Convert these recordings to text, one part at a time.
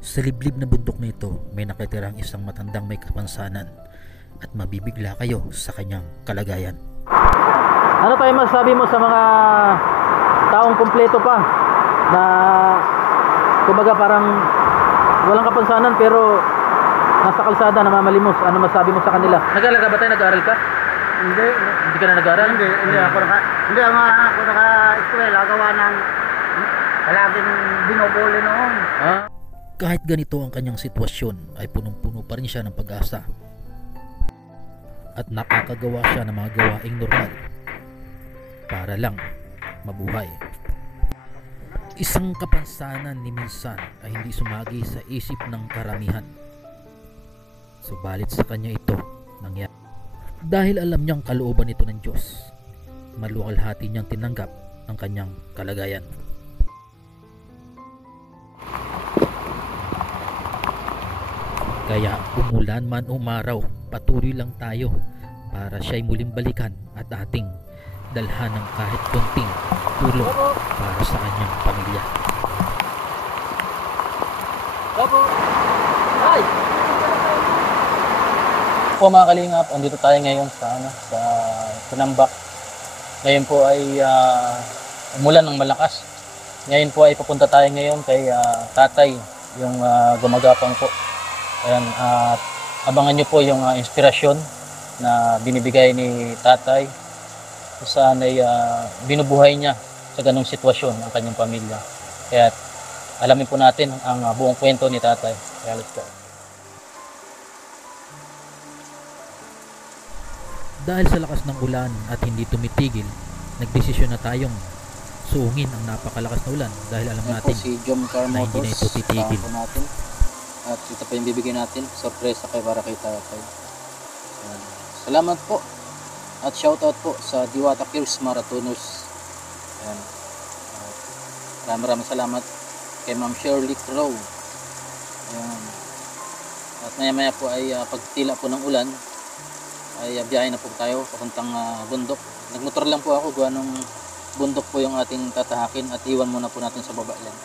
Sa liblib na bundok na ito, may nakatirang isang matandang may kapansanan at mabibigla kayo sa kanyang kalagayan. Ano tayo masabi mo sa mga taong kumpleto pa na kumbaga parang walang kapansanan pero nasa kalsada namamalimos? Ano masabi mo sa kanila? Nag-aalaga ba tayo? Nag-aaral ka? Hindi. Hindi ka na nag-aaral? Hindi ako naka-eskwela gawa ng palaging binubuli noon. Ah? Kahit ganito ang kanyang sitwasyon ay punong-puno pa rin siya ng pag-asa at nakakagawa siya ng mga gawaing normal para lang mabuhay. Isang kapansanan ni minsan ay hindi sumagi sa isip ng karamihan, subalit sa kanya ito nangyari. Dahil alam niyang kalooban ito ng Diyos, maluwalhati niyang tinanggap ang kanyang kalagayan. Kaya umulan man umaraw, patuloy lang tayo para siya'y muling balikan at ating dalhan ng kahit konting tulong para sa kanyang pamilya. Opo. Ay! Po mga kalingap, andito tayo ngayon sa Tinambak. Ngayon po ay umulan ng malakas. Ngayon po ay papunta tayo ngayon kay tatay, yung gumagapang po. Ayan, at abangan nyo po yung inspirasyon na binibigay ni tatay kung saan ay binubuhay niya sa ganong sitwasyon ang kanyang pamilya. Kaya alamin po natin ang buong kwento ni tatay. Kaya let's go. Dahil sa lakas ng ulan at hindi tumitigil, nagdesisyon na tayong suungin ang napakalakas na ulan dahil alam natin si John Car na hindi na ito titigil. natin. At ito pa yung bibigyan natin, sorpresa para kay tatay. Salamat po at shoutout po sa Diwata Cares Marathoners. Ayan. Maraming salamat kay Ma'am Shirley Crow. Ayan. At maya po ay pagtila po ng ulan ay biyahe na po tayo papuntang bundok. Nagmotor lang po ako, gawa ng bundok po yung ating tatahakin at iwan muna po natin sa baba lang.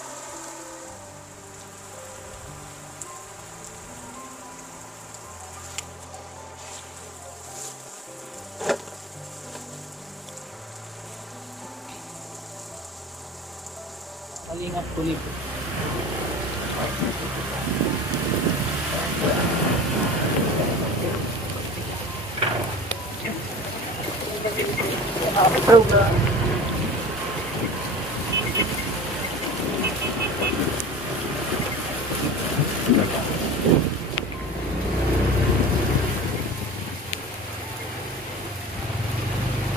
Kalingap tulip.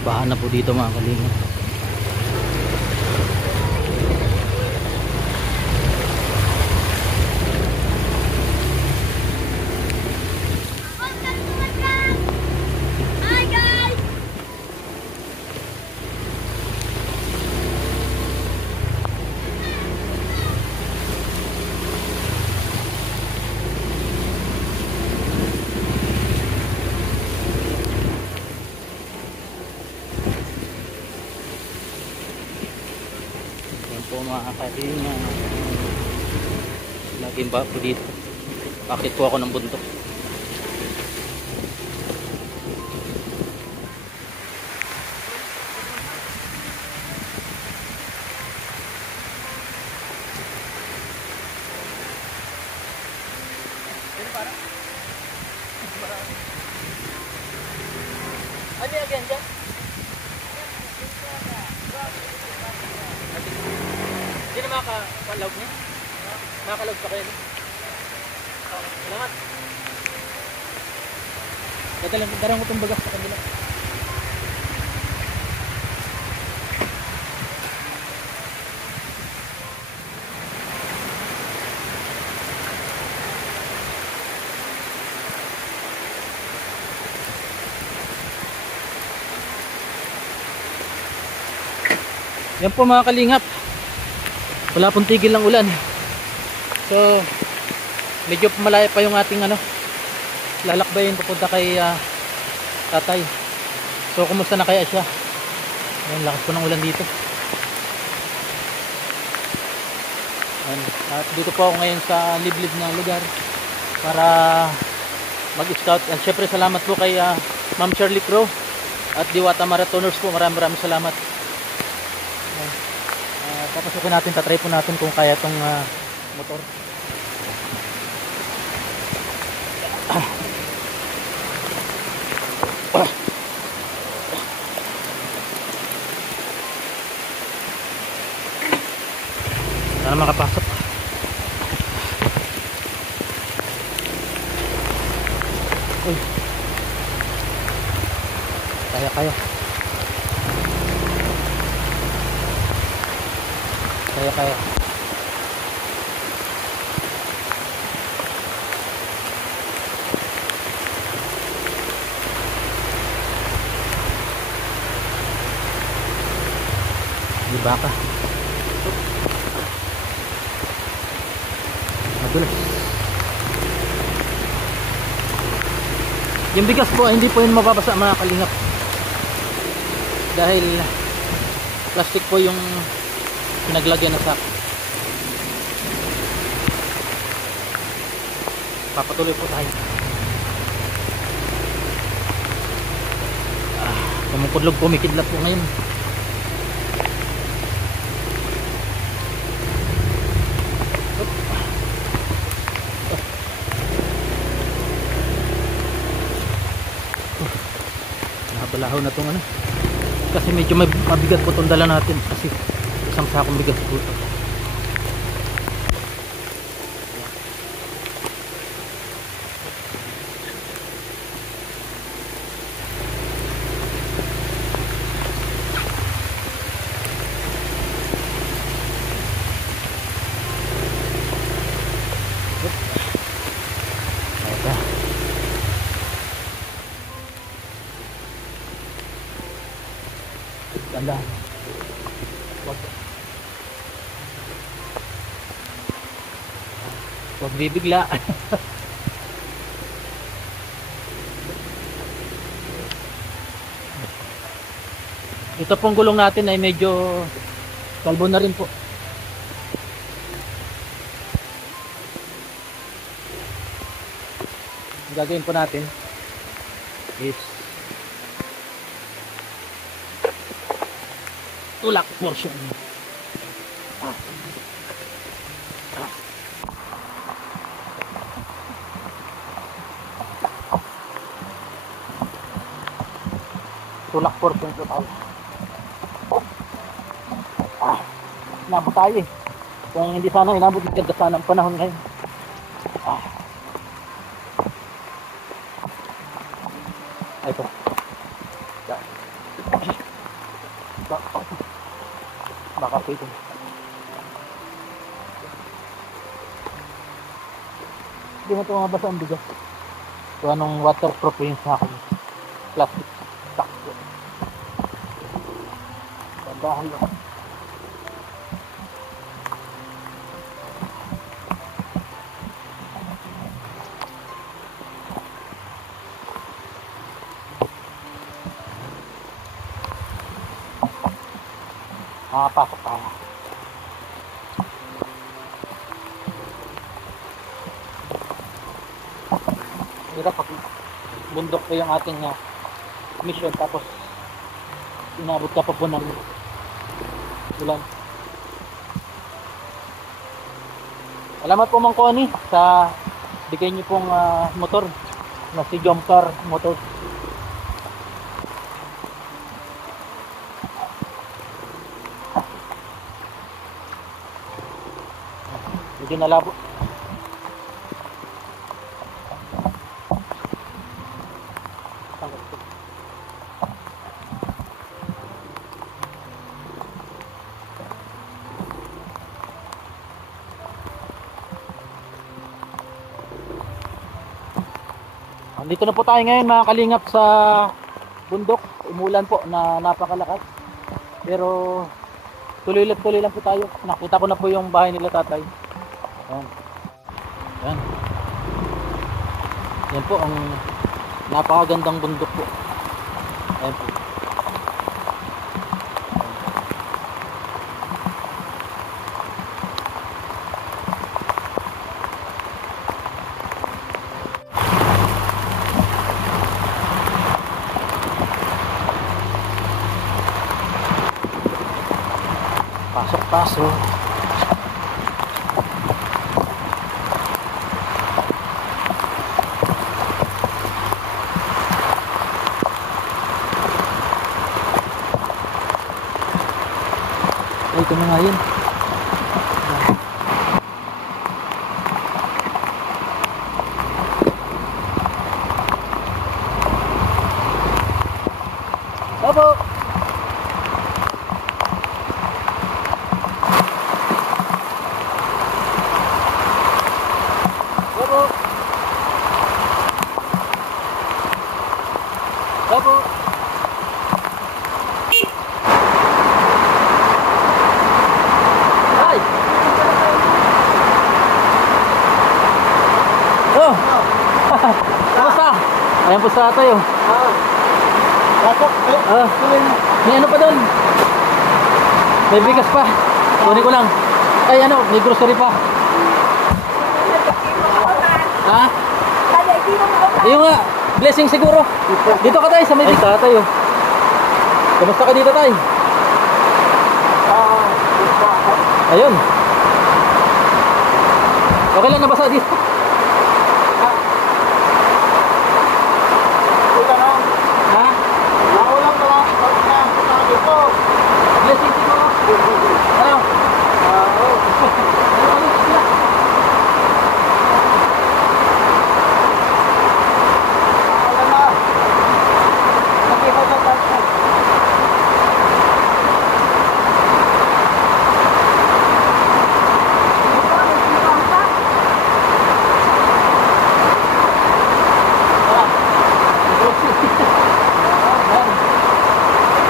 Baha na po dito mga kalingap. Po mga kalinga, laging ba po dito, bakit po ako ng bundok. Ano yung agenda? Hindi na makakalaog niya? Makakalaog pa kayo niya? Salamat. Darang ko itong bagas sa kanila. Yan po mga kalingap, wala pong tigil ng ulan. So medyo malayo pa yung ating lalakbayin papunta kay tatay. So kumusta na kaya siya? Ayan, lakas po ng ulan dito. Ayan. At dito po ako ngayon sa liblib na lugar para mag-scout. At syempre salamat po kay Ma'am Shirley Crow at Diwata Marathoners po. Maraming salamat. Papasukin natin, tatry po natin kung kaya itong motor. Sana makapasok. Uy. Kaya. Kaya. Di baka. Madulas. Yung bigas po, hindi po yun mababasa mga kalingap. Dahil plastic po yung pinaglagyan na sako. Papatuloy po tayo. Kumukudlog, kumikidlat po ngayon. Nakabalahaw na itong ano. Kasi medyo mabigat po itong dala natin. Kasi isang sakong bigas po ito. Ganda. Wag bibigla. Ito pong gulong natin ay medyo kalbo na rin po. Ang gagawin po natin is tulak portion. Tulak portion ito tayo. Inabot tayo eh. Kung hindi sana inabot, ganda sana ang panahon ngayon. Ito. Baka pwede. Hindi mo ito mabasa ang bigas. So anong waterproof yung sa akin. Plastic sack. Bandahan lang. Makapasok tayo. Hirap pag bundok po yung ating mission tapos inabot ka pa po ng ulan. Salamat po Mang Connie sa bigay niyo pong motor na si Jomcar Motor. Medyo nalabo. Dito na po tayo ngayon mga kalingap sa bundok. Umulan po na napakalakas. Pero tuloy lang po tayo. Nakita ko na po yung bahay nila tatay. Ayan. Ayan. Yan po ang napakagandang bundok po. Ayan po. paso. Ay, ito na nga yun. Opo. Opo. Opo. Ay. Oh. Kamusta? Ayan po sa tayo. Pasok. May ano pa doon? May bigas pa. Kunin ko lang. Ay ano, may grocery pa. Ha? Ayun nga, blessing siguro. Dito ka tayo sa may bigas tayo. Kamusta ka dito tayo? Ayun. Okay lang nabasa dito. Ha? Naulang ka lang. Dito. Blessing siguro. Ano?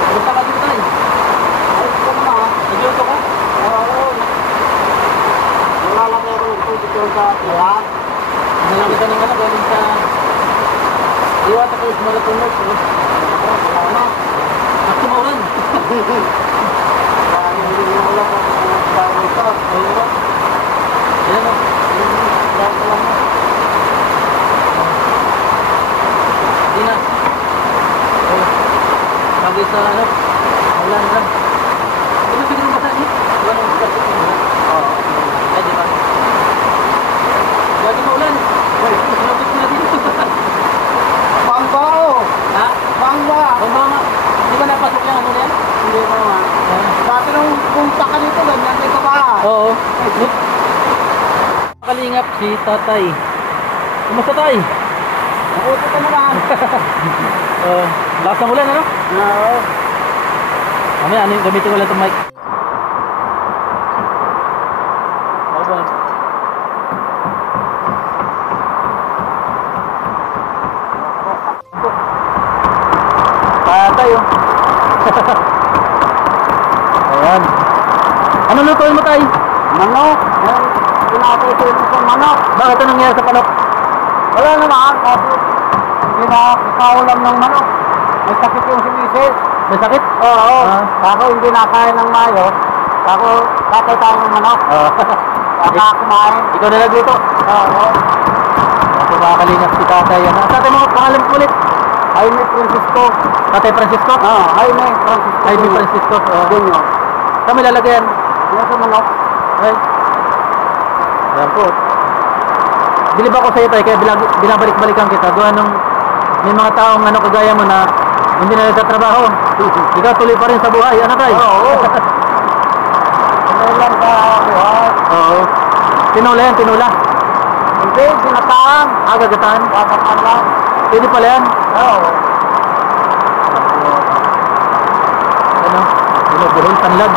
Kamusta ka dito tayo? Nagluto ka? Nalalagay ako ng tubig doon sa tiyan. Nalaki ka ng ano, galing sa Iwata ko is Marathon North. Wala na. At tumaulan. Dahil hindi na ulang ako ng bago ito. Ayun ba? Ayan o. Dahil ko lang na. Hindi na. Oh. Bagay sa ano, ulan lang. Ano pwede mong basahin? Ulan ang basahin mo. Oo. Ay, di ba? Lagi maulan. Malapit sila dito. Bangba o. Ha? Bangba. O mga, di ba napasok yung ano na yan? Hindi mo nga. Dati nung punta ka dito, ganyan may kabaha. Oo. Kalingap si tatay. Kumusta tay? Nakuti ka naman. Lakas ng ulan ano? Oo. Mamaya ano yung gamitin ko lang itong mic. Tatay oh. Ayan. Ano lutuin mo tay? Manok. Pinapitid mo sa manok. Bakit anong nangyari sa panok? Wala naman. Kasi hindi na kaulam ng manok. May sakit yung sinisis. May sakit? Oo. Ah. Ako hindi nakain ng mayo. Ako tatay tayo ng manok. Baka kumain. Ikaw na nagluto? Oo. Ako makakalingap si tatay. Ano? Tatay mo, pangalan mo ulit? Jaime Francisco. Tatay Francisco? Jaime Francisco. Jaime Francisco. Junior. Kami lalagyan. Yan sa manok. Ay. Ayan po. Bilib ako sa iyo tayo, kaya binabalik-balikan kita. Gawa nung may mga taong ano kagaya mo na hindi na nagtatrabaho. Ikaw tuloy pa rin sa buhay. Ano tayo? Oo. Ano lang sa buhay. Oo. Tinula yan, tinula. Hindi, sinataan. Gagataan. Gagataan lang. Pwede pala yan. Oo. Ano? Binubuhol, tanlag.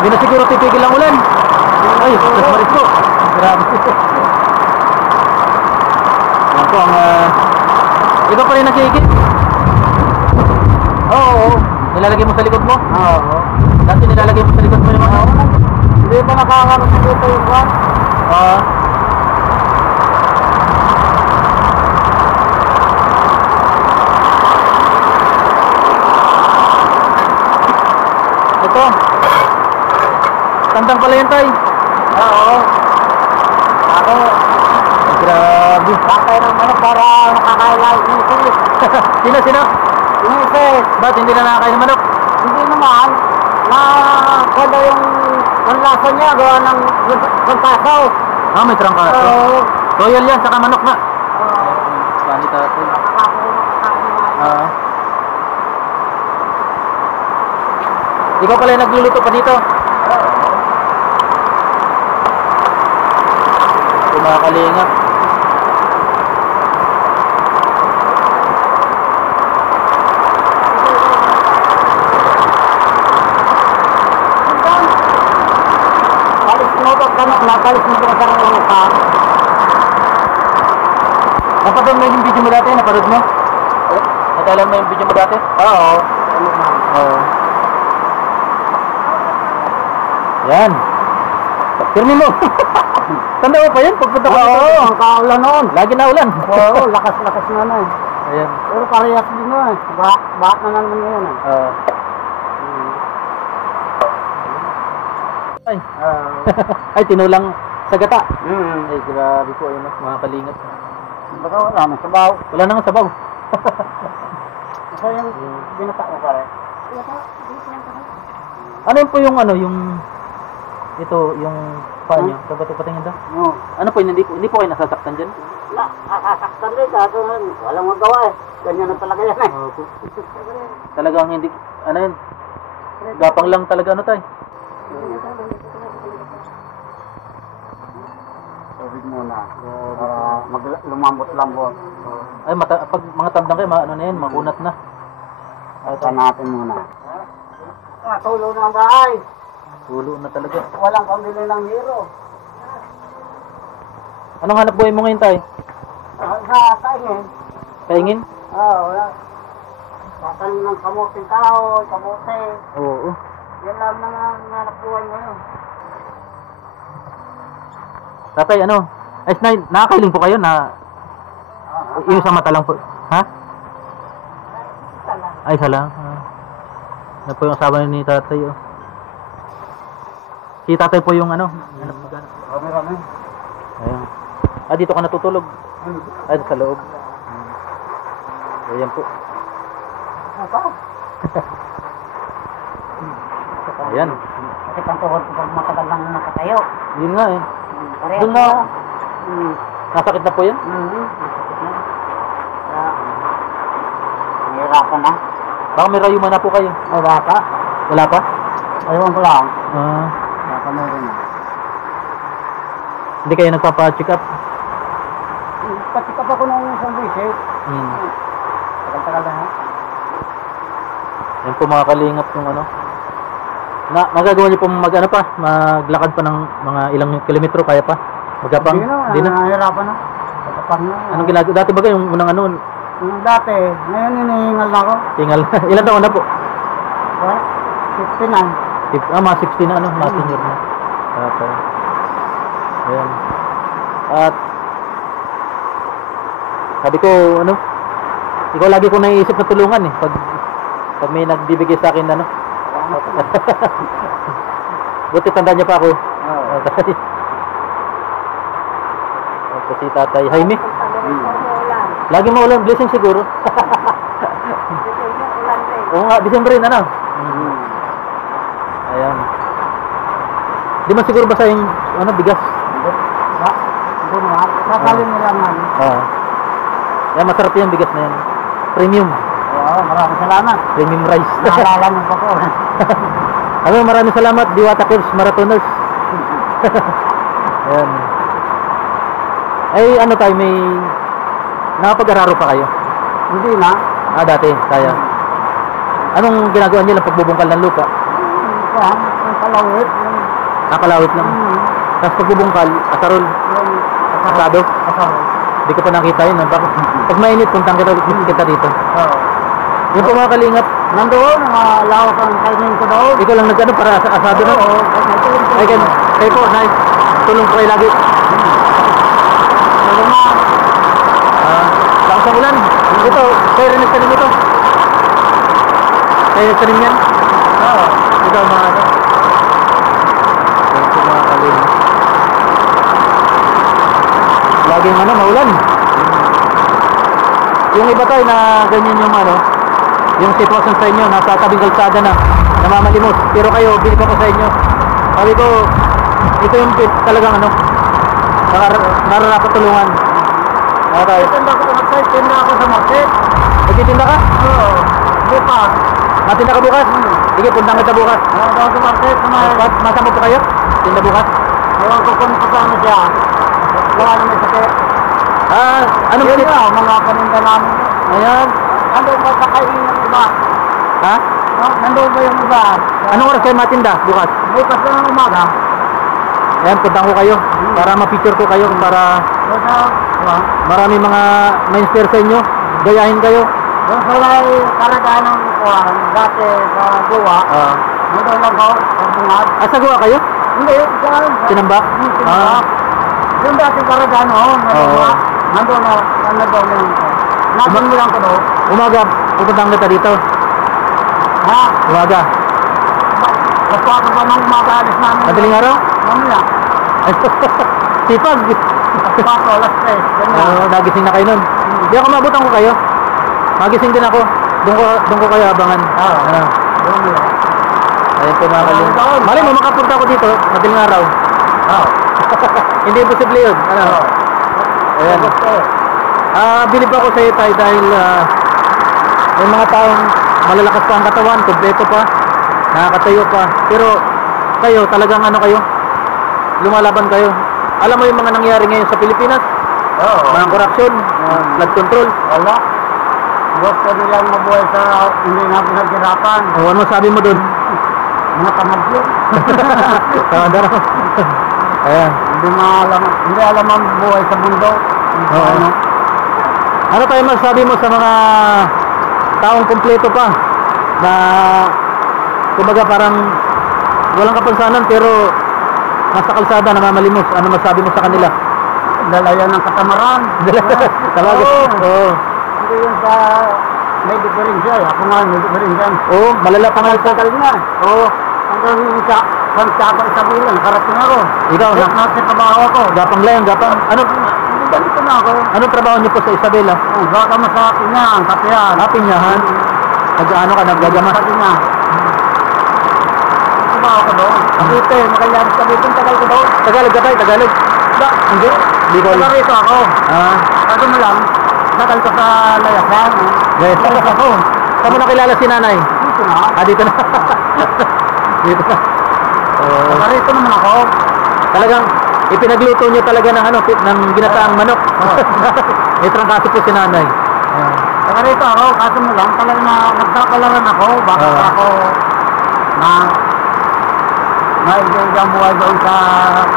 Hindi na siguro titigil ang ulan. Ay, Diyos Maris po. Grabe. Yan po ang ikaw pa rin nakikit. Oo. Nilalagay mo sa likod mo? Oo. Dati nilalagay mo sa likod mo yung mga Hindi pa nakakaroon dito yung van. Ito. Tandang pala yan tay. Oo. Ako, Grabe. bakay ng manok para nakakailay. Sino? Inisip. Ba't hindi na nakakain ng manok? Hindi naman. Kada yung lasa niya, gawa ng pagkasaw. Ah, may trangkaso. Oo. Royal yan, saka manok na. Kani tatay. Ah. Ikaw pala yung nagluluto pa dito? Ito mga kalingap. Nakalis mo ka sa mukha. Napanood mo yung video mo dati? Napanood mo? Natalan mo yung video mo dati? Oo. Oo. Yan. Pirmi mo. Tanda mo pa yan? Pagpunta ko dito. Oo, ang kaulan noon. Lagi na ulan. Oo, lakas-lakas nga na eh. Ayan. Pero parehas din nga eh. Bahat na naman ngayon eh. Oo. Ay. Ay, tinulang sa gata. Ay, grabe po ayun, mga kalingap. Baka wala nang sabaw. Wala nang sabaw. Ito yung binata ko pare. Ano yun po yung ano, yung ito, yung panyo, sa bato patingin daw? Oo. Ano po, hindi po kayo nasasaktan dyan? Nakakasaktan din kaso walang magawa eh. Ganyan na talaga yan eh. Opo. Talagang hindi, ano yun, gapang lang talaga ano tayo. Tubig muna. Para lumambot-lambot. Ay, pag mga tamdang kayo, ano na yan, makunat na. Ito natin muna. Tulo na ang bahay. Tulo na talaga. Walang pambili ng hero. Anong hanap buhay mo ngayon tayo? Sa kaingin. Kaingin? Oo, wala. Tatanim ng kamuting kahoy, kamote. Oo. Yan lang mga hanap buhay ngayon. Tatay, ano? Ay, nakakailing po kayo na yung sa mata lang po. Ha? Ay, isa lang. Ano po yung asawa ni tatay, oh. Si tatay po yung ano? Rami-rami. Ayun. Ah, dito ka natutulog? Ay, sa loob. Ayan po. Ayan. Kasi pantuhod ko pag matagal lang nakatayo. Yun nga eh. Parehas Doon na. Nasakit Nasakit na po yan? Nasakit na. Kaya, nahihirapan na. Baka may rayuma na po kayo. Wala pa. Wala pa? Ayawan ko lang. Ah, Baka meron na. hindi kayo nagpapa-check up? Patikap ako nung isang visit. Tagal-tagal na. Yan po mga kalingap yung ano. Magagawa niyo po maglakad pa ng mga ilang kilometro, kaya pa? Magapang? Hindi na. Nahihirapan na. Patapang na. Anong ginagawa? Dati ba yung unang ano? Yung dati, ngayon hinihingal na ako. Tingal. Ilan taon na po? Well, 59. Mga 60 na ano, mga senior na. Okay. Ayan. At sabi ko, ano, ikaw lagi ko naiisip na tulungan eh. Pag may nagbibigay sa akin, ano. Buti tandaan niya pa ako. Oo. Ito si Tatay Jaime. Lagi maulan, blessing siguro. Oo nga, December rin, ano? Ayan. Di man siguro basta yung ano, bigas. Hindi naman. Sasalin nila namin. Oo. Yan, masarap yung bigas na yan. Premium. Oo, maraming salamat. Premium rice. Naalala mo pa ko. Maraming salamat, Diwata Kids Marathoners. Ayan. Ay, ano tayo, may nakapag-araro pa kayo? Hindi na. Dati, kaya. Anong ginagawa niyo lang pagbubungkal ng lupa? Yan, yung palawit. Nakalawit lang. Tapos pagbubungkal, asarol, asado. Asarol. Hindi ko pa nakita yun. Pag mainit, puntang kita dito. Oo. Yung po mga kalingap, Nandoon, lawak ang kainin ko doon. ikaw lang nagano para asado na. Oo. Ay, kayo po, nice. Tulong ko kayo lagi. Tulong na. Lakas ang ulan. Ito, kayo rin nagtanim ito. Kayo nagtanim yan? Oo. Ikaw mga ano. Yan po mga kalingap. Laging ano, maulan. Yung iba tayo na ganyan yung ano, yung sitwasyon sa inyo, nasa tabing kalsada na. namamalimos. Pero kayo, binigyan ko sa inyo. Sabi ko, ito yung talagang ano, nararapat tulungan. Okay. Tinda ko sa tinda ako sa market. Nagtitinda ka? Oo. Hindi pa. Matinda ka bukas? Sige, puntang kita bukas. Daw sa market sa may... Masa mo pa kayo? Tinda bukas? Ewan ko kung kasama siya. Wala na may sakit. Anong Yun sit? na, mga paninda namin. Ayan. Nandun ba sa kainin ng iba? Ha? Nandun ba yung iba? Anong oras kayo matinda bukas? Bukas na ng umaga. Ayan, puntang ko kayo. Para ma-picture ko kayo. Para marami mga ma-inspire sa inyo. Gayahin kayo. Doon sa may karagaan ng kuwan, dati sa Goa, nandun lang ako, sa bungad. Sa Goa kayo? Hindi, dyan. Tinambak? Tinambak. Yung dati karagaan noon, nandun na, nandun lang ako. Natin mo lang ko doon. Umaga, pupuntang kita dito. Ha? Umaga. Basta ako ba nang umaga alis namin? Madaling araw? Mamaya. Sipag. Pato, alas 3. Ganyan. Nagising na kayo nun. Di ako mabutan ko kayo. Magising din ako. Doon ko kayo abangan. Ano? Mamaya. Ayun po mga kalim. Mali mo, makapunta ako dito. Madaling araw. Hindi posible yun. Ano? Ayan. Bilib ako sa iyo tayo dahil may mga taong malalakas pa ang katawan, kompleto pa, nakakatayo pa. Pero kayo, talagang ano kayo, lumalaban kayo. Alam mo yung mga nangyari ngayon sa Pilipinas? Mga korupsyon, flood control. Wala. Gusto nilang mabuhay sa hindi nga pinaghirapan. Ano sabi mo doon? Mga tamad yun. Tama na. Ayan. Hindi alam ang buhay sa mundo. Oo. Ano tayo masabi mo sa mga taong kumpleto pa na kumbaga parang walang kapansanan pero nasa kalsada namamalimos? Ano masabi mo sa kanila? Dalayan ng katamaran. Talaga? Oo. Hindi yun sa may diferensya. Ako nga may diferensya. Oo, malala pa nga. Tagal na. Oo. Hanggang sa Santiago Isabela, nakarating ako. Ikaw na? Nasa ako. Gapang lang, gapang. Ano? Ganito na ako. Anong trabaho niyo po sa Isabela? Baka masakit niya, ang kapihan. Pinyahan? Nag-ano ka, naggagama? Sabi niya. Trabaho ko doon. Akite, Magallanes ka dito, tagal ko doon. Tagalog ka tayo, Tagalog? Hindi. Hindi ko alam. Tagal rito ako. Sabi mo lang, tagal ko sa layasan. Layas ako. Saan mo nakilala si nanay? Dito na. Dito na. Dito na. Tagal rito naman ako. Talagang ipinagluto niyo talaga ng ano, ng ginataang manok. May trangkaso po si nanay. Tagal rito ako, kaso mo lang, talagang nagkakalaran ako. Baka ako na-enjoy ang buhay doon sa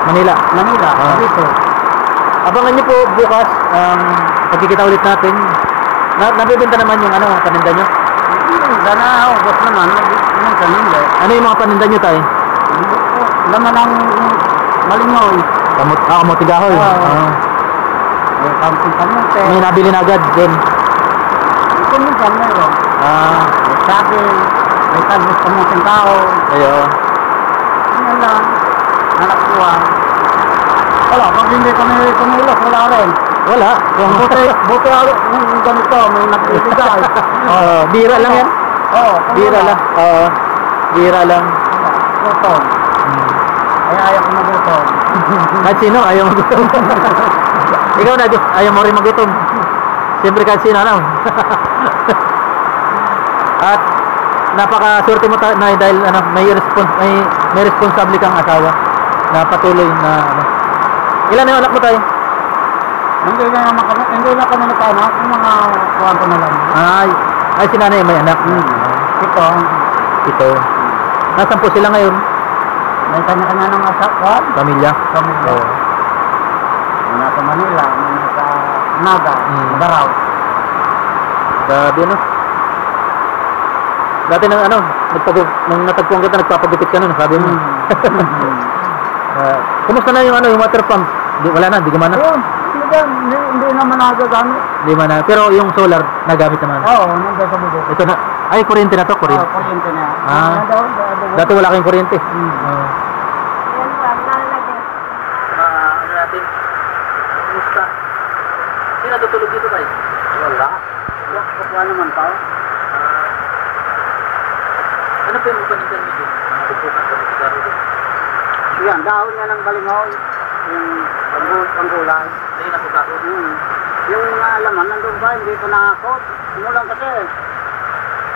Manila. Dito. Abangan niyo po bukas pagkikita ulit natin. Nabibenta naman yung ano, paninda niyo? Sana ubos naman, yung kanila. Ano yung mga paninda niyo tayo? Laman ang malingoy. Kamotigahoy. May kamping-kamote. May nabili na agad din. Kuminsan meron. May saging, may talbos kamuting tao. Ayun. Yan lang. Nanakuha. Wala, pag hindi kami kumulos, wala rin. Wala. Buti yung ganito, may nagbibigay. Bira lang yan. Bira lang. Bira lang. Gutom. Ay ayaw ko magutom. Kahit sino, ayaw magutom. Ikaw na, ayaw mo rin magutom. Siyempre kahit sino, ano? At napaka-swerte mo na dahil ano, may responsable kang asawa na patuloy na ano. Ilan na yung anak mo tayo? Hindi na kami nagkaanak, yung mga kuwan ko na lang. Ay si nanay may anak. Ito. Nasaan po sila ngayon? May kanya-kanya ng asawa. Pamilya? May nasa Manila, may nasa Naga, Madaraw. Grabe ano? Dati nang ano, nung natagpuan kita, nagpapagupit ka nun, sabi mo. Kumusta na yung ano, yung water pump? Wala na, di gumana? Hindi naman nagagamit. Di man na, pero yung solar, nagamit naman. Oo, nandiyan sa bugo. Ito na, ay kuryente na to, kuryente. Oo, kuryente na. Dati wala kayong kuryente. Ano natin? Kumusta? Sino natutulog dito tayo? Wala. Kukuha naman pa. Ano po yung panindan nyo dun? Mga bubukan sa sigaro dun? Yan, dahon niya ng balingaw. Yung panggulay. Ayun na po kako. Yung laman, nandun ba? Hindi ko nakakot. Umulang kasi.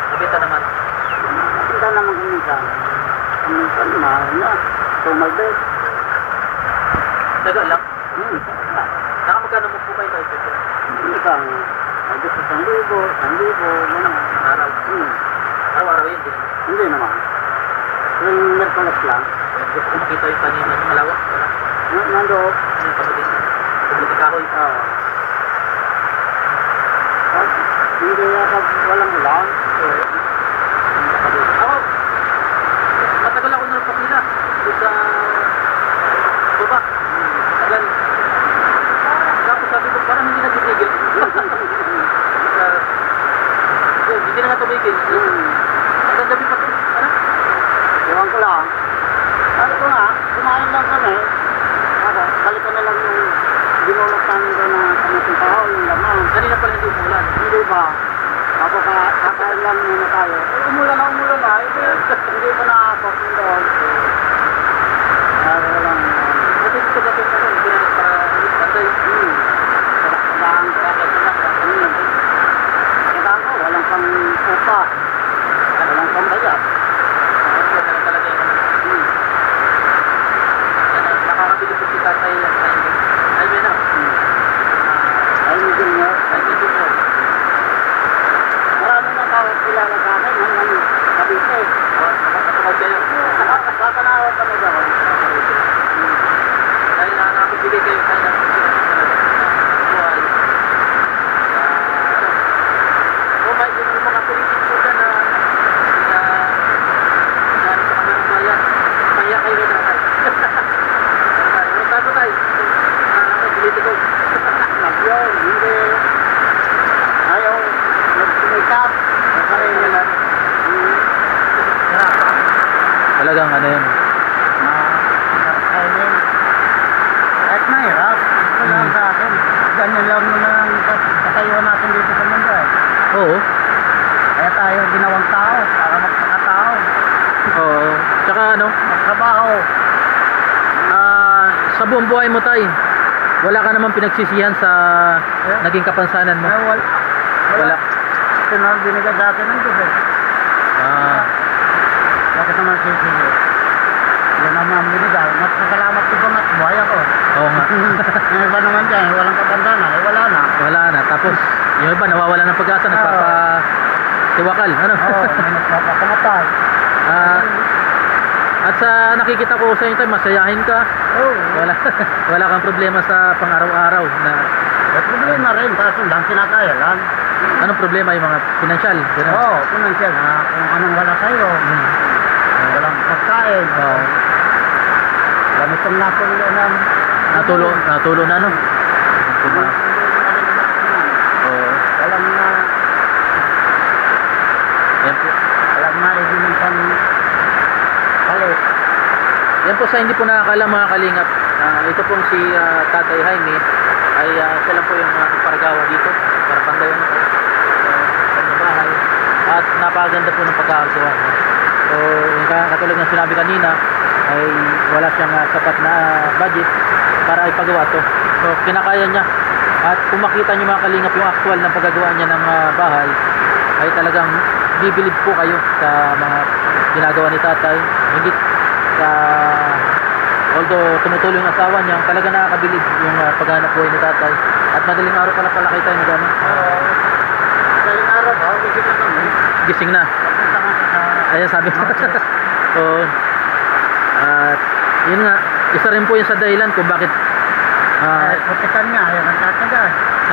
Nabita naman. Hindi naman kuminsan. Kuminsan, mahal na. Tumalbet. Taga lang. Nakamagkano mo po kayo tayo? Hindi ka. Ay, gusto 1,000, gano'n. Araw. Araw-araw yun din. Hindi naman. Yung Merkulas lang. Gusto ko makita yung taniman yung malawak. Wala. Nandun. Yung kamuting. Kamuting kahoy. Hindi yata walang ulan. Ako, matagal ako nagpapila. Doon sa baba. Tagal. Tapos sabi ko, parang hindi nagtitigil. Hindi na nga tumigil. Hanggang gabi pa ito. Ano? Iwan ko lang. Sabi ko nga, kumain lang kami. Ako, balikan na lang yung binulot namin doon na kamiting kahoy, yung laman. Kanina pala hindi umulan. Hindi ba? Ako kakain lang muna tayo. Umulan na. Hindi ko nakakot yung doon. Walang... Kasi ito dati yung ano, pinalit para banday. Kailangan ko. Kailangan ko, walang pang upa. Walang pang bayad. Ito na talaga yung nakakabili po si tatay ang highway na. Ay, medyo nga. Highway din mo. Marami na tao kilala sa akin hanggang Cavite. Nakakatawag kayo. Kapanawag kami doon. Dahil nakakabili kayo tayo ng buhay. May yung mga politik po dyan na sa kamerang bayan. Kaya kayo rin natin. Tago tayo. Politiko. Nagyon, hindi. Ayaw, nagsumikat. Sarili na. Talagang ano yun. Kainin. Kahit mahirap. Wala sa akin. Ganyan lang mo na ang katayuan natin dito sa mundo eh. Oo. Kaya tayo ginawang tao para magpakatao. Oo. Tsaka ano, Magtrabaho. sa buong buhay mo tayo, wala ka naman pinagsisihan sa naging kapansanan mo. Ay, Wala. Ito na ang binigay sa atin ng Diyos eh. Bakit naman sisili? Yan naman ang binigay. Masalamat ko ba at buhay ako. Oo nga. Yung iba naman dyan, walang kapansanan. Eh, wala na. Wala na. Tapos, yung iba nawawala ng pag-asa, nagpapatiwakal. Ano? Oo, may nagpapakamatay. At sa nakikita ko sa inyo tayo, masayahin ka. Oo. Wala kang problema sa pang-araw-araw na May problema rin, kaso lang sinakaya lang. anong problema yung mga pinansyal. Oo, financial na kung anong wala sa'yo. Walang pagkain. Oo. Ganitong natulo ng... Natulo na no. Oo. Walang na... Yan po. Walang maibigin pang palit. Yan po sa hindi po nakakalam mga kalingap. Ito pong si Tatay Jaime ay siya lang po yung paragawa dito para pandayan ng kanyang bahay at napakaganda po ng pagkakagawa. So katulad ng sinabi kanina ay wala siyang sapat na budget para ipagawa to. So kinakaya niya at kung makita niyo mga kalingap yung actual ng paggagawa niya ng bahay ay talagang bibilib po kayo sa mga ginagawa ni Tatay. Higit sa although tumutulong yung asawa niya, talaga nakakabilib yung paghanap buhay ni Tatay. At madaling araw pala kayo tayo nag Madaling araw ba? Gising na kami. gising na. Papunta nga sa... Ayan sabi ko. So, at yun nga, isa rin po yun sa dahilan kung bakit Kahit putikan niya, ayaw nagtataga.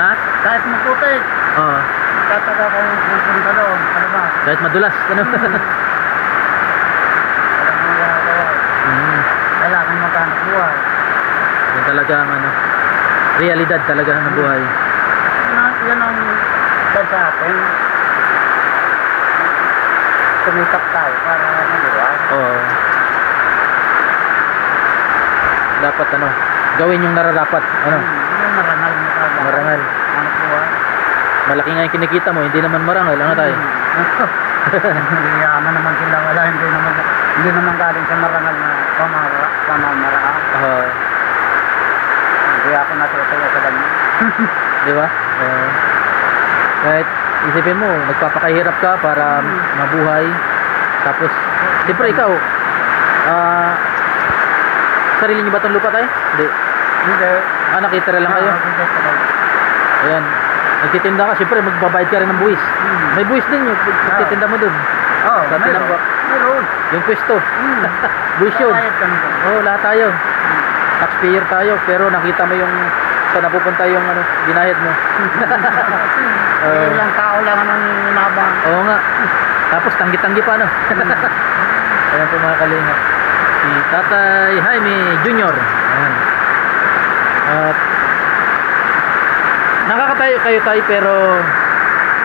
ha? Kahit maputik, Oo. nagtataga kung pupunta doon. Ano ba? Kahit madulas. Ano? Walang magagawa. Kailangan maghanap buhay. Yun talaga ang realidad talaga ng buhay. Yan ang dahil sa atin. Tumikap tayo para mabuhay. Oo. Dapat gawin yung nararapat. Yung marangal mo talaga. Marangal. Hanap buhay. Malaki nga yung kinikita mo, hindi naman marangal. Ano tayo? Hindi yaman naman sila, wala, hindi naman galing sa marangal na pamamaraan. Hindi ako natutuwa sa ganyan. Di ba? Kahit isipin mo, nagpapakahirap ka para mabuhay. Tapos, siyempre ikaw, sarili niyo ba itong lupa tayo? Hindi. Hindi. Nakitira lang kayo? Ayan. Nagtitinda ka, siyempre magbabayad ka rin ng buwis. May buwis din yung nagtitinda mo dun. Sa tinambak. Meron. Yung pwesto. Buwis yun. Oo, lahat tayo. Taxpayer tayo, pero nakita mo yung saan napupunta yung binayad mo. Ilang tao lang ang nabang. Oo nga. Tapos tanggi-tanggi pa, no? Ayan po mga kalinga. Si Tatay Jaime Jr. Ayan. At nakakatayo kayo tayo pero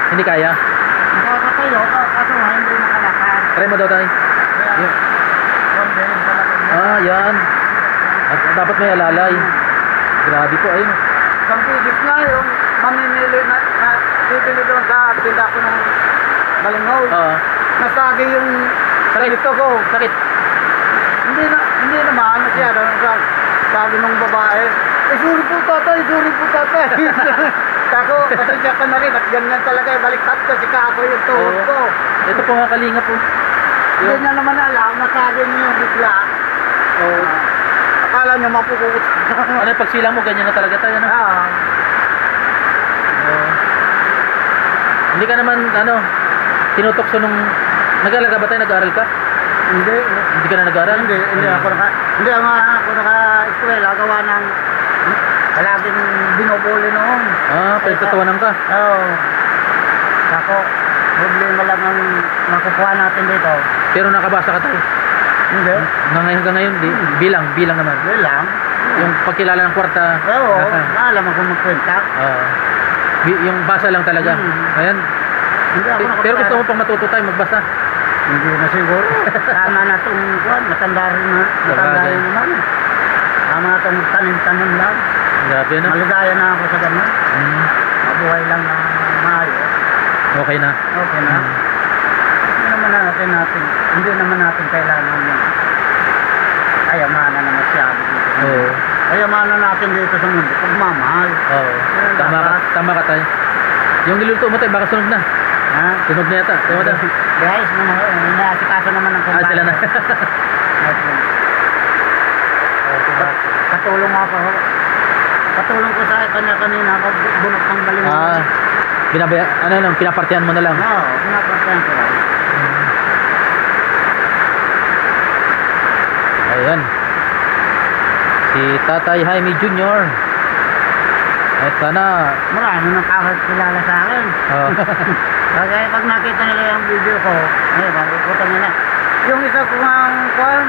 hindi kaya. Nakakatayo, kaso hindi makalakad. Try mo daw tayo. Kaya, kondihin talaga. Yan. At dapat may alalay. Grabe po, ayun. Isang pigis nga yung mamimili na bibili doon sa tinda ko ng Balingaw. Nasagi yung ganito ko. Sakit. Hindi naman siya. Sabi nung babae, sorry po tatay, sorry po tatay. Kako, pasensya ka na rin at ganyan talaga. Baliktad kasi kako yung tuhod ko. Ito po nga kalinga po. Hindi niya naman alam, nasagi niyo yung bigla. Akala niya mapupukot. Ano yung pagsilang mo, ganyan na talaga tayo, ano? Hindi ka naman, tinutokso nung... Nag-aaral ka ba tayo? Nag-aaral ka? Hindi. Hindi ka na nag-aaral? Hindi ako naka-eskwela. Gawa ng palaging binubuli noon. Pinagtatawanan ka? Oo. Ako, problema lang ang makukuha natin dito. Pero nakabasa ka tayo? Hindi. Hanggang ngayon, bilang naman. Bilang. Yung pagkilala ng kwarta. Oo, alam ako magkwenta. Yung basa lang talaga. Ayan. Hindi ako Pero gusto mo pang matuto tayo magbasa? Hindi na siguro. Tama na itong kuwan. Matanda rin naman. Tama na itong tanim-tanim lang. Grabe na. Maligaya na ako sa ganun. Mabuhay lang na maayos. Okay na. Okay na. Hindi naman natin kailangan yung kayamanan na masyado dito. Oo. Kayamanan natin dito sa mundo. Pagmamahal. Oo. Tama ka tayo. Yung niluto mo tayo, baka sunog na. Ha? Sunog na yata. Tayo mo tayo. Guys, inaasikaso naman ng kumpanya. Sila na. Katulong ako. Katulong ko sa kanya kanina. Bunot ng balingaw. Pinapartihan mo na lang. Oo, pinapartihan ko lang. Ayan. Si Tatay Jaime Jr. At sana Marami nang kakilala sa akin. Kaya pag nakita nila yung video ko, bakit nila. Yung isa ko ang kwan,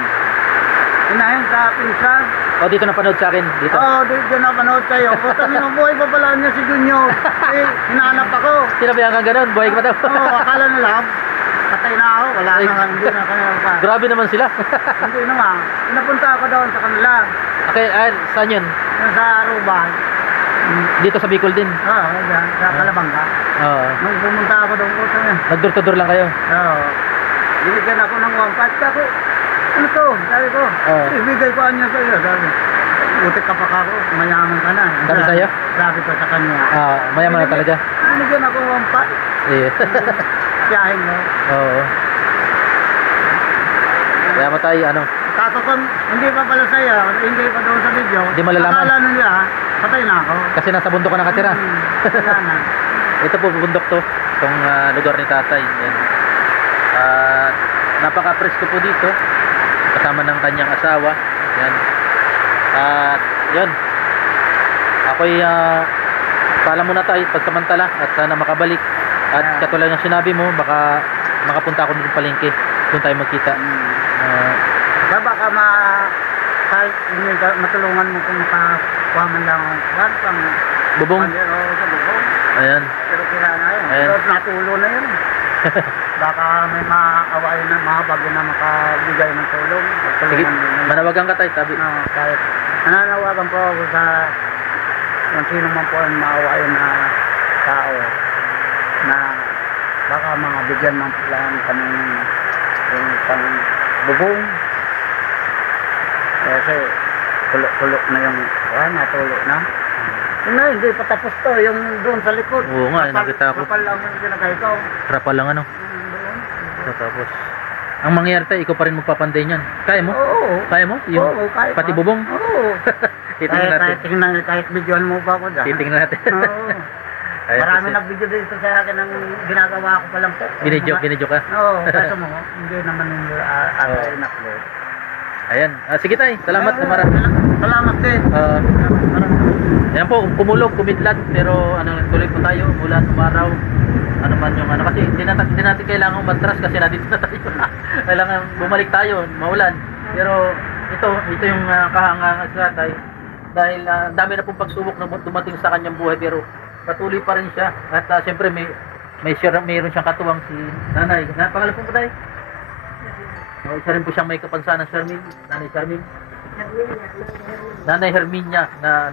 inahin sa pinsan. dito napanood sa akin dito. Dito napanood kayo. Putang ina, buhay pa pala niya si Junior. Hinahanap ako. Sinabihan kang ganun, buhay ka daw. Akala nila, patay na ako. Wala na, hindi na kanila pa. Grabe naman sila. Hindi naman. Pinapunta ako doon sa kanila. Okay, saan yun? Sa Aruba. Dito sa Bicol din. Dyan, sa Calabanga. Nung pumunta ako doon, putang ina. Nag-door to door lang kayo. Binigyan ako ng 1.5. Ako, ano to? Sabi ko, ibigay ko niya sa iyo. Sabi, utik ka pa ako, mayaman ka na. Sabi sa'yo? Sabi ko sa kanya. Mayaman na talaga. Binigyan ako ng 1.5. Tiyahin mo. Oo. Kaya mo tayo, Tatapang, hindi pa pala sa'yo, hindi pa doon sa video. Hindi malalaman. Akala nila, patay na ako. kasi nasa bundok ka nakatira. Wala na. Ito po, bundok to. Itong lugar ni tatay. Yan. Napaka-presko po dito. Kasama ng kanyang asawa. Yan. At yun. Ako'y paalam muna tayo pagsamantala at sana makabalik. At katulad ng sinabi mo, baka makapunta ako dun palengke. Doon tayo magkita. Baka matulungan mo kung makakuha man lang ang pang Bubong. sa bubong. Ayan. Pero kaya na yun. Ayan. Pero natulo na yun. Baka may maawain na mahabagin na makabigay ng tulong. Sige, manawagan ka tayo, tabi. Kahit nananawagan po ako sa kung sino man po ang maawain na tao na baka mga bigyan man lang kami yung pang bubong. Kasi tulok na yung natulo na. Yun na, hindi pa tapos to, yung doon sa likod. Oo nga, nakita ko. Kapal lang yung ginagawa. Trapal lang ano. Tapos, ang mangyayari tayo, ikaw pa rin magpapanday niyan. Kaya mo? Oo. Kaya mo? Yung Oo, kaya pati pa. bubong? Oo. Titingnan natin. Kahit videoan mo pa ako dyan. Titingnan natin. Oo. Ayan, Marami kasi- nag-video dito sa akin ng ginagawa ko pa lang po. Binidyo ka? Oo, kaso mo, hindi naman yung in-upload. Ayan. Sige tayo. Salamat na marami. Salamat din. Ayan po, kumulog, kumidlat, pero tuloy po tayo mula tumaraw. Ano man yung kasi hindi natin kailangan umatras kasi nandito na tayo. Kailangan bumalik tayo, maulan. Pero ito yung kahangahan sa tatay. Dahil dami na pong pagsubok na dumating sa kanyang buhay, pero patuloy pa rin siya. At siyempre mayroon siyang katuwang si nanay. Pangalan po ba tayo? Isa rin po siyang may kapansanan, Nanay Charmin. Nanay Herminia na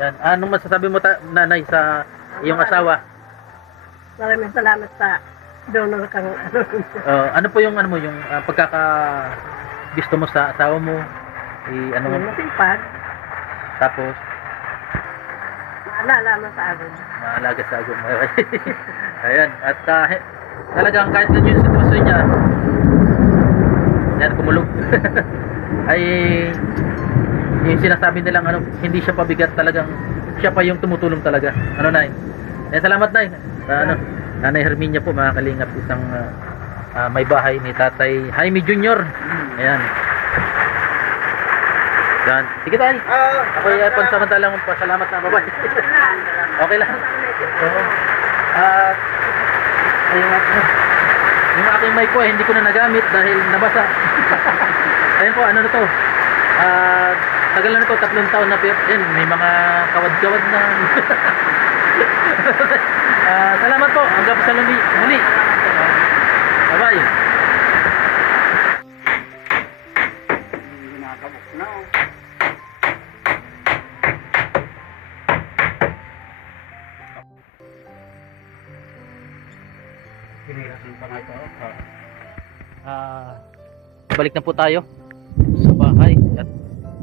yan. Anong masasabi mo nanay sa iyong asawa? Maraming salamat sa donor kang Ano po yung yung pagkaka gusto mo sa asawa mo? masipag. Tapos Maalala mo sa akin. maalaga sa agong. Ayan. At talagang kahit na yung sitwasyon niya, yan, kumulog. Ay yung sinasabi nilang hindi siya pabigat, talagang siya pa yung tumutulong talaga. Nay? Salamat nay. Nanay Herminia po, mga kalingap, isang may bahay ni Tatay Jaime Jr. Ayan. Yan. Sige tayo. Ako ay pansamantalang pasalamat na babay. Okay lang. Oo. Yung aking mic po hindi ko na nagamit dahil nabasa. Ayun po, na to? Tagal na to, 3 taon na po. Yan, may mga kawad-kawad na. Salamat po. Hanggang sa muli. Bye-bye. Balik na po tayo sa bahay at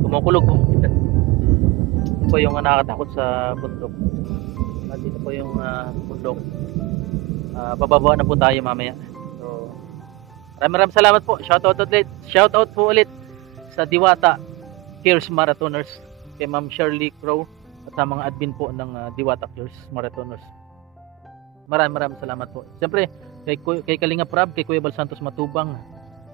kumukulog. Ito po yung nakakatakot sa bundok. At dito po yung bundok. Bababa na po tayo mamaya. So, maraming salamat po. Shoutout po ulit sa Diwata Cares Marathoners, kay Ma'am Shirley Crow at sa mga admin po ng Diwata Cares Marathoners. Maraming salamat po. Siyempre kay Kalinga Prab, kay Kuya Bal Santos Matubang,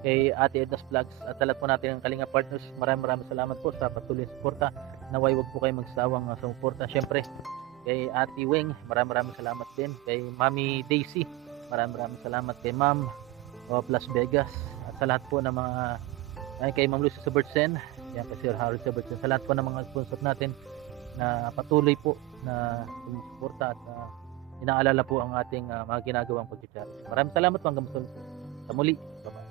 kay Ate Edna's Vlogs at sa lahat po natin ng Kalinga Partners. Maraming salamat po sa patuloy na suporta. Naway wag po kayo magsawang sumuporta. Siyempre kay Ate Weng, maraming salamat din. Kay Mami Daisy, maraming salamat. Kay Ma'am of Las Vegas at sa lahat po ng mga kay Ma'am Lucy Sabertsen, yan, kay Sir Harry Sabertsen, sa lahat po ng mga sponsor natin na patuloy po na sumusuporta at inaalala po ang ating mga ginagawang pag-chat. Maraming salamat po hanggang sa muli. Bye-bye.